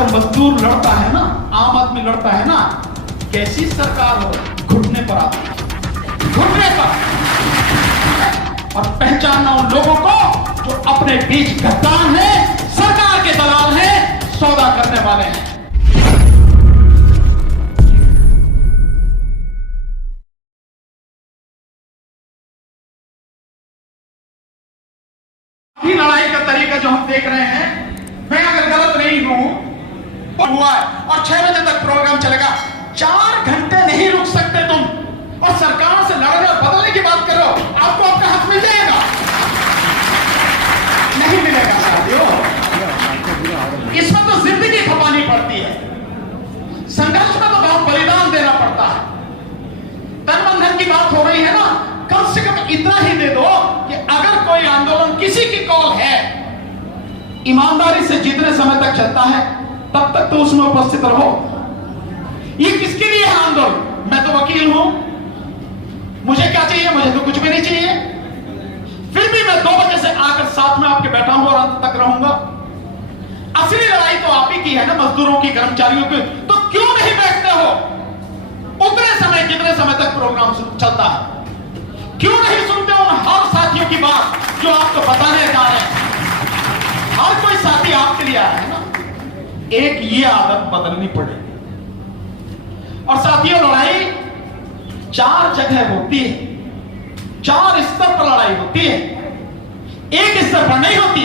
अगर मजदूर लड़ता है ना, आम आदमी लड़ता है ना, कैसी सरकार हो, घुटने पर आती है, घुटने पर। और पहचानना उन लोगों को जो अपने बीच गद्दार हैं, सरकार के दलाल हैं, सौदा करने वाले हैं। लड़ाई का तरीका जो हम देख रहे हैं, मैं अगर गलत नहीं हूं, हुआ है और 6 बजे तक प्रोग्राम चलेगा। 4 घंटे नहीं रुक सकते तुम, और सरकार से लड़ने और बदलने की बात करो। आपको आपका हक मिल जाएगा? नहीं मिलेगा साथियों। इसमें तो जिंदगी खपानी पड़ती है, संघर्ष में तो बहुत बलिदान देना पड़ता है। तन मन धन की बात हो रही है ना, कम से कम इतना ही दे दो कि अगर कोई आंदोलन किसी की कॉल है, ईमानदारी से जितने समय तक चलता है तब तक तो उसमें उपस्थित रहो। ये किसके लिए है आंदोलन? मैं तो वकील हूं, मुझे क्या चाहिए? मुझे तो कुछ भी नहीं चाहिए। फिर भी मैं 2 बजे से आकर साथ में आपके बैठा हूं और अंत तक रहूंगा। असली लड़ाई तो आप ही की है ना, मजदूरों की, कर्मचारियों की। तो क्यों नहीं बैठते हो उतने समय जितने समय तक प्रोग्राम चलता है? क्यों नहीं सुनते उन हर साथियों की बात जो आपको बताने जा रहे हैं? हर कोई साथी आपके लिए आया है ना। एक ये आदत बदलनी पड़ेगी। और साथियों, लड़ाई 4 जगह होती है, 4 स्तर पर लड़ाई होती है, एक स्तर पर नहीं होती।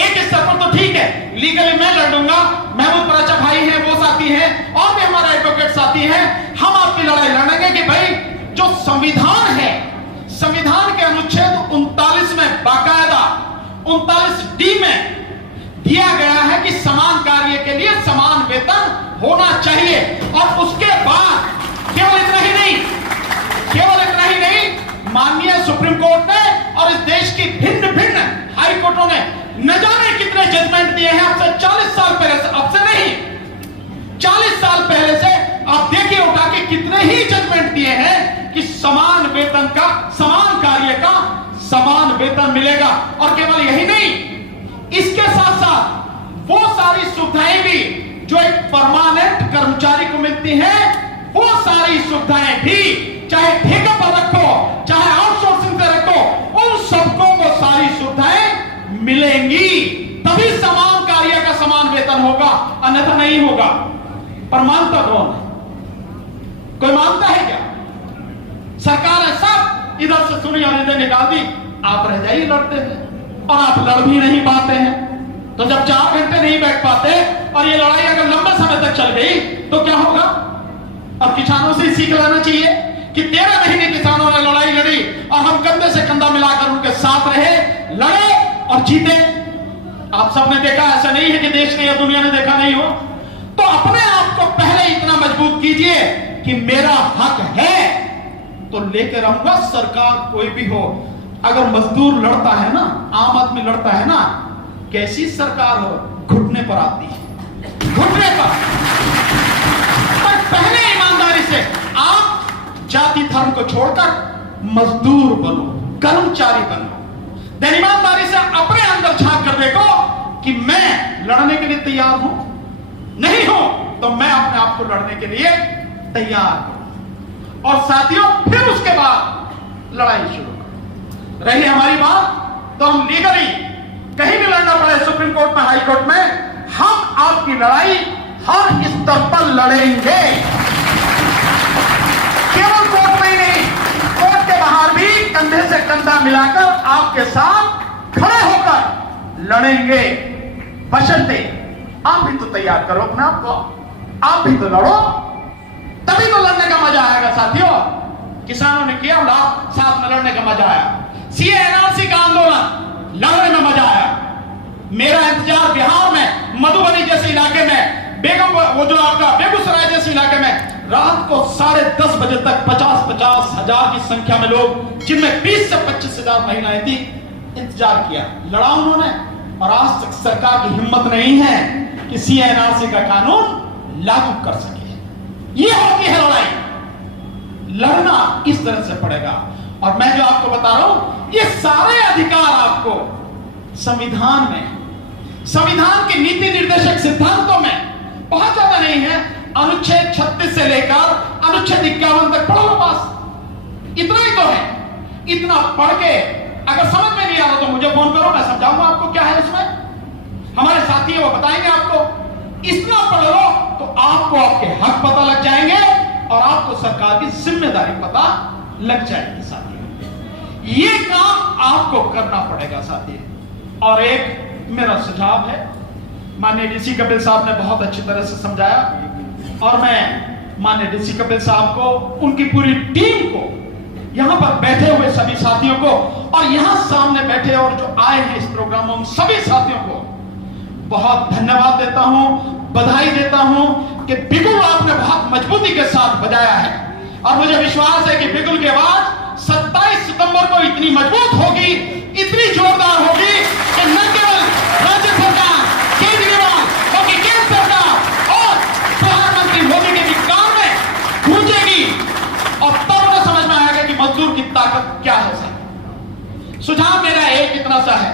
एक स्तर पर तो ठीक है, लीगली मैं लड़ूंगा, महमूद पराचा भाई हैं, वो साथी हैं, और भी हमारा एडवोकेट साथी हैं, हम आपकी लड़ाई लड़ेंगे कि भाई जो संविधान है, संविधान के अनुच्छेद 39 में बाकायदा 39D में दिया गया है कि समान कार्य के लिए समान वेतन होना चाहिए। और उसके बाद केवल इतना ही नहीं, माननीय सुप्रीम कोर्ट ने और इस देश की भिन्न भिन्न हाई कोर्टों ने न जाने कितने जजमेंट दिए हैं। अब से 40 साल पहले से, अब से नहीं 40 साल पहले से आप देखिए उठा के कितने ही जजमेंट दिए हैं कि समान वेतन का, समान कार्य का समान वेतन मिलेगा। और केवल यही नहीं, इसके साथ साथ वो सारी सुविधाएं भी जो एक परमानेंट कर्मचारी को मिलती हैं, वो सारी सुविधाएं भी, चाहे ठेके पर रखो, चाहे आउटसोर्सिंग से रखो, उन सबको वो सारी सुविधाएं मिलेंगी। तभी समान कार्य का समान वेतन होगा, अन्यथा नहीं होगा। पर मानता कौन है? कोई मानता है क्या? सरकार है सब इधर से सुनी और इधर निकाल दी, आप रह जाइए लड़ते हैं। और आप लड़ भी नहीं पाते हैं। तो जब 4 घंटे नहीं बैठ पाते और ये लड़ाई अगर लंबे समय तक चल गई तो क्या होगा? अब किसानों से सीख लेना चाहिए कि 13 महीने किसानों ने लड़ाई लड़ी और हम कंधे से कंधा मिलाकर उनके साथ रहे, लड़े और जीते। आप सबने देखा, ऐसा नहीं है कि देश ने या दुनिया ने देखा नहीं हो। तो अपने आप को पहले इतना मजबूत कीजिए कि मेरा हक है तो लेकर रहूंगा, सरकार कोई भी हो। अगर मजदूर लड़ता है ना, आम आदमी लड़ता है ना, कैसी सरकार हो, घुटने पर आती है, घुटने पर। पहले ईमानदारी से आप जाति धर्म को छोड़कर मजदूर बनो, कर्मचारी बनो। देन ईमानदारी से अपने अंदर झांक कर देखो कि मैं लड़ने के लिए तैयार हूं, नहीं हूं तो मैं अपने आप को लड़ने के लिए तैयार हूं। और साथियों, फिर उसके बाद लड़ाई शुरू रही हमारी बात, तो हम लीगली कहीं भी लड़ना पड़े, सुप्रीम कोर्ट में, हाई कोर्ट में, हम आपकी लड़ाई हर स्तर पर लड़ेंगे। केवल कोर्ट में ही नहीं, कोर्ट के बाहर भी कंधे से कंधा मिलाकर आपके साथ खड़े होकर लड़ेंगे। बशर्ते आप भी तो तैयार करो अपने आप को, आप भी तो लड़ो, तभी तो लड़ने का मजा आएगा साथियों। किसानों ने किया, साथ में लड़ने का मजा आया। सीए एनआरसी का आंदोलन लड़ने में मजा आया। मेरा इंतजार बिहार में, मधुबनी जैसे इलाके में, बेगम, वो जो आपका बेगूसराय जैसे इलाके में, रात को 10:30 बजे तक 50-50 हजार की संख्या में लोग, जिनमें 20 से 25 हजार महिलाएं थी, इंतजार किया, लड़ा उन्होंने। और आज तक सरकार की हिम्मत नहीं है कि सीए एनआरसी का कानून लागू कर सके। ये होती है लड़ाई। लड़ना इस तरह से पड़ेगा। और मैं जो आपको बता रहा हूं, ये सारे अधिकार आपको संविधान में, संविधान के नीति निर्देशक सिद्धांतों में बहुत ज्यादा नहीं है, अनुच्छेद 36 से लेकर अनुच्छेद 51 तक पढ़ो बस, इतना ही तो है। इतना पढ़ के अगर समझ में नहीं आ रहा तो मुझे फोन करो, मैं समझाऊंगा आपको क्या है इसमें। हमारे साथी है वो बताएंगे आपको। इतना पढ़ लो तो आपको आपके हक पता लग जाएंगे और आपको सरकार की जिम्मेदारी पता लग जाएगी साथी। ये काम आपको करना पड़ेगा साथी। और एक मेरा सुझाव है, माननीय डीसी कपिल साहब ने बहुत अच्छी तरह से समझाया और मैं माननीय डीसी कपिल साहब को, उनकी पूरी टीम को, यहां पर बैठे हुए सभी साथियों को और यहां सामने बैठे और जो आए हैं इस प्रोग्राम में उन सभी साथियों को बहुत धन्यवाद देता हूं, बधाई देता हूं कि बिगुल आपने बहुत मजबूती के साथ बजाया है। और मुझे विश्वास है कि बिगुल की आवाज 27 सितंबर को इतनी मजबूत होगी, इतनी जोरदार होगी कि न केवल राज्य सरकार, केजरीवाल, बल्कि केंद्र सरकार और प्रधानमंत्री मोदी के भी कान में गूंजेगी और तब उन्हें समझ में आएगा कि मजदूर की ताकत क्या है। सर, सुझाव मेरा एक इतना सा है,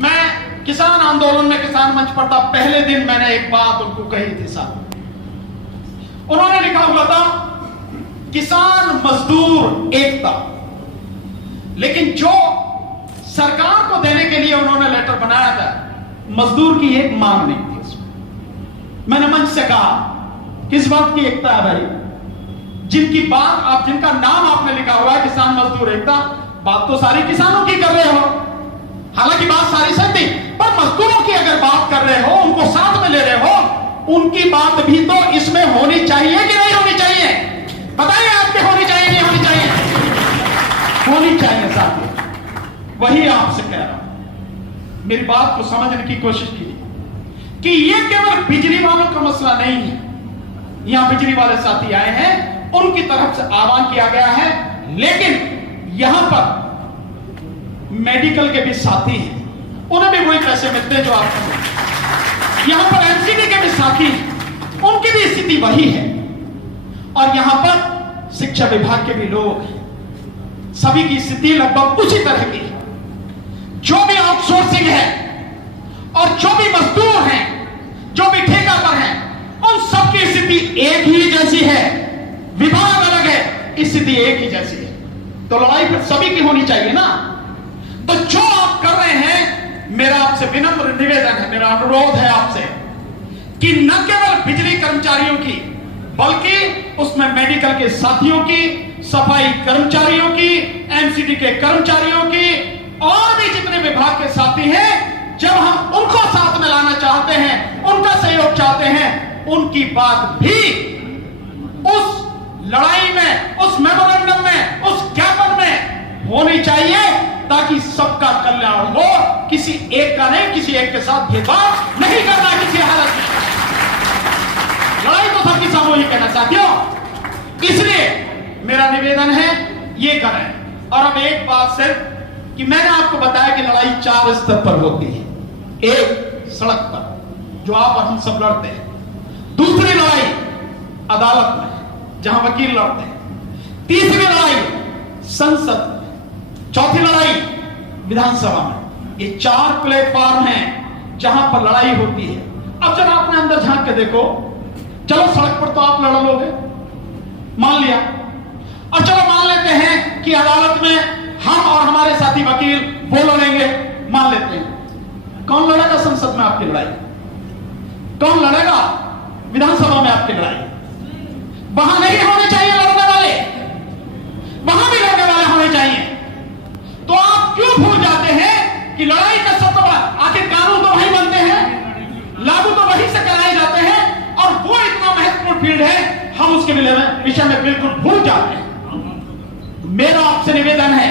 मैं किसान आंदोलन में किसान मंच पर था, पहले दिन मैंने एक बात उनको कही थी साहब। उन्होंने लिखा हुआ था किसान मजदूर एकता, लेकिन जो सरकार को देने के लिए उन्होंने लेटर बनाया था, मजदूर की एक मांग नहीं थी उसमें। मैंने मंच से कहा किस बात की एकता है भाई, जिनकी बात आप, जिनका नाम आपने लिखा हुआ है किसान मजदूर एकता, बात तो सारी किसानों की कर रहे हो, हालांकि बात सारी सही थी, पर मजदूरों की अगर बात कर रहे हो, उनको साथ में ले रहे हो, उनकी बात भी तो इसमें होनी चाहिए कि नहीं होनी चाहिए? बताइए आपके होनी चाहिए नहीं होनी चाहिए? होनी चाहिए साथियों। वही आपसे कह रहा हूं, मेरी बात को समझने की कोशिश कीजिए कि ये केवल बिजली वालों का मसला नहीं है। यहां बिजली वाले साथी आए हैं, उनकी तरफ से आह्वान किया गया है, लेकिन यहां पर मेडिकल के भी साथी हैं, उन्हें भी वही पैसे मिलते हैं जो आपको। यहां पर एमसीडी के भी साथी हैं, उनकी भी स्थिति वही है। और यहां पर शिक्षा विभाग के भी लोग हैं, सभी की स्थिति लगभग उसी तरह की है। जो भी आउटसोर्सिंग है और जो भी मजदूर हैं, जो भी ठेका पर हैं, उन सबकी स्थिति एक ही जैसी है, विभाग अलग है, स्थिति एक ही जैसी है। तो लड़ाई फिर सभी की होनी चाहिए ना। तो जो आप कर रहे हैं, मेरा आपसे विनम्र निवेदन है, मेरा अनुरोध है आपसे कि न केवल बिजली कर्मचारियों की, बल्कि उसमें मेडिकल के साथियों की, सफाई कर्मचारियों की, एमसीडी के कर्मचारियों की और भी जितने विभाग के साथी हैं, जब हम उनको साथ में लाना चाहते हैं, उनका सहयोग चाहते हैं, उनकी बात भी उस लड़ाई में, उस मेमोरेंडम में, उस ज्ञापन में होनी चाहिए, ताकि सबका कल्याण हो, किसी एक का नहीं, किसी एक के साथ भेदभाव नहीं करना किसी हालत में। लड़ाई तो सबकी सामूहिक है ना साथियों, इसलिए मेरा निवेदन है ये करें। और अब एक बात सिर्फ कि मैंने आपको बताया कि लड़ाई 4 स्तर पर होती है। एक सड़क पर जो आप और हम सब लड़ते हैं, दूसरी लड़ाई अदालत में जहां वकील लड़ते हैं, तीसरी लड़ाई संसद में, चौथी लड़ाई विधानसभा में। ये 4 प्लेटफॉर्म हैं जहां पर लड़ाई होती है। अब जब आपने अंदर झांक के देखो, चलो सड़क पर तो आप लड़ लोगे, मान लिया, और चलो मान लेते हैं कि अदालत में हम और हमारे साथी वकील वो लड़ेंगे, मान लेते हैं। कौन लड़ेगा संसद में आपकी लड़ाई? कौन लड़ेगा विधानसभा में आपकी लड़ाई? वहां नहीं होने चाहिए लड़ने वाले, वहां भी लड़ने वाले होने चाहिए। तो आप क्यों भूल जाते हैं कि लड़ाई का सबसे बड़ा, आखिर कानून तो वही बनते हैं, लागू तो वही से कराए जाते हैं, और वो इतना महत्वपूर्ण फील्ड है, हम उसके विषय में बिल्कुल भूल जाते हैं। मेरा आपसे निवेदन है,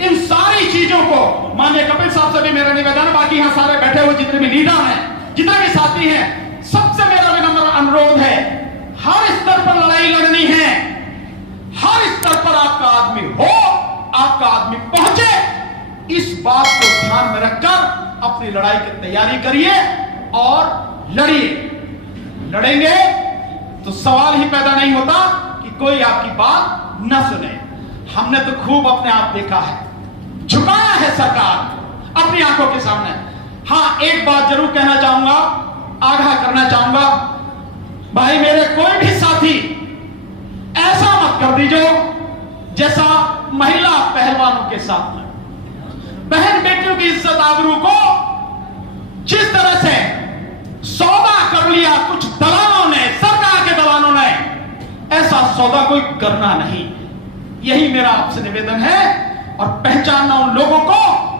इन सारी चीजों को, माननीय कपिल साहब से भी मेरा निवेदन है, बाकी यहां सारे बैठे हुए जितने भी लीडर हैं, जितने भी साथी हैं, सबसे मेरा विनम्र अनुरोध है, हर स्तर पर लड़ाई लड़नी है, हर स्तर पर आपका आदमी हो, आपका आदमी पहुंचे, इस बात को ध्यान में रखकर अपनी लड़ाई की तैयारी करिए और लड़िए। लड़ेंगे तो सवाल ही पैदा नहीं होता कि कोई आपकी बात न सुने। हमने तो खूब अपने आप देखा है, झुकाया है सरकार अपनी आंखों के सामने। हां, एक बात जरूर कहना चाहूंगा, आगाह करना चाहूंगा, भाई मेरे कोई भी साथी ऐसा मत कर दीजिए जैसा महिला पहलवानों के साथ में। बहन बेटियों की इज्जत आबरू को जिस तरह से सौदा कर लिया कुछ दलालों ने, सरकार के दलालों ने, ऐसा सौदा कोई करना नहीं। यही मेरा आपसे निवेदन है। और पहचानना उन लोगों को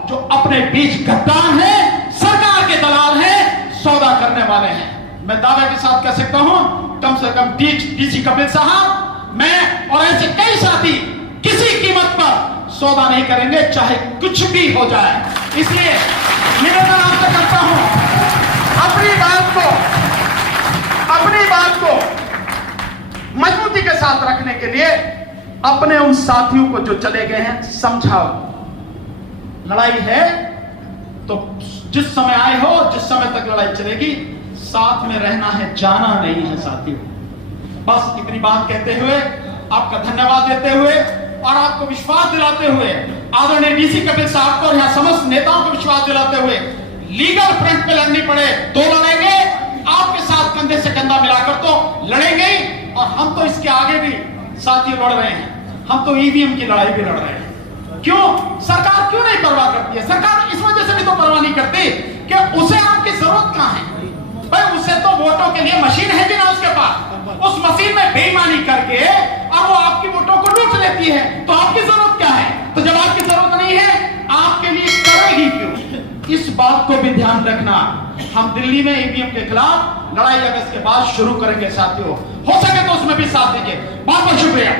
जो अपने बीच गद्दार हैं, सरकार के दलाल हैं, सौदा करने वाले हैं। मैं दावे के साथ कह सकता हूं, कम से कम डीसी कपिल साहब, मैं और ऐसे कई साथी किसी कीमत पर सौदा नहीं करेंगे, चाहे कुछ भी हो जाए। इसलिए निवेदन आपसे करता हूं, अपनी बात को मजबूती के साथ रखने के लिए अपने उन साथियों को जो चले गए हैं समझाओ। लड़ाई है तो जिस समय आए हो, जिस समय तक लड़ाई चलेगी, साथ में रहना है, जाना नहीं है साथियों। बस इतनी बात कहते हुए, आपका धन्यवाद देते हुए और आपको विश्वास दिलाते हुए, आदरणीय डीसी कपिल साहब को और यहां समस्त नेताओं को विश्वास दिलाते हुए, लीगल फ्रंट पे लड़नी पड़े तो लड़ेंगे, आपके साथ कंधे से कंधा मिलाकर तो लड़ेंगे। और हम तो इसके आगे भी साथियों लड़ रहे हैं, हम तो ईवीएम की लड़ाई भी लड़ रहे हैं। क्यों? सरकार क्यों नहीं परवाह करती है? सरकार इस वजह से भी तो परवाह नहीं करती कि उसे आपकी जरूरत कहां है। भाई उसे तो वोटों के लिए मशीन है भी ना उसके पास, उस मशीन में बेईमानी करके और वो आपकी वोटों को लूट लेती है, तो आपकी जरूरत क्या है? तो जब आपकी जरूरत नहीं है, आपके लिए करेगी क्यों? इस बात को भी ध्यान रखना। हम दिल्ली में ईवीएम के खिलाफ लड़ाई अगस्त के बाद शुरू करेंगे साथियों, हो सके तो उसमें भी साथ दीजिए। बहुत बहुत शुक्रिया।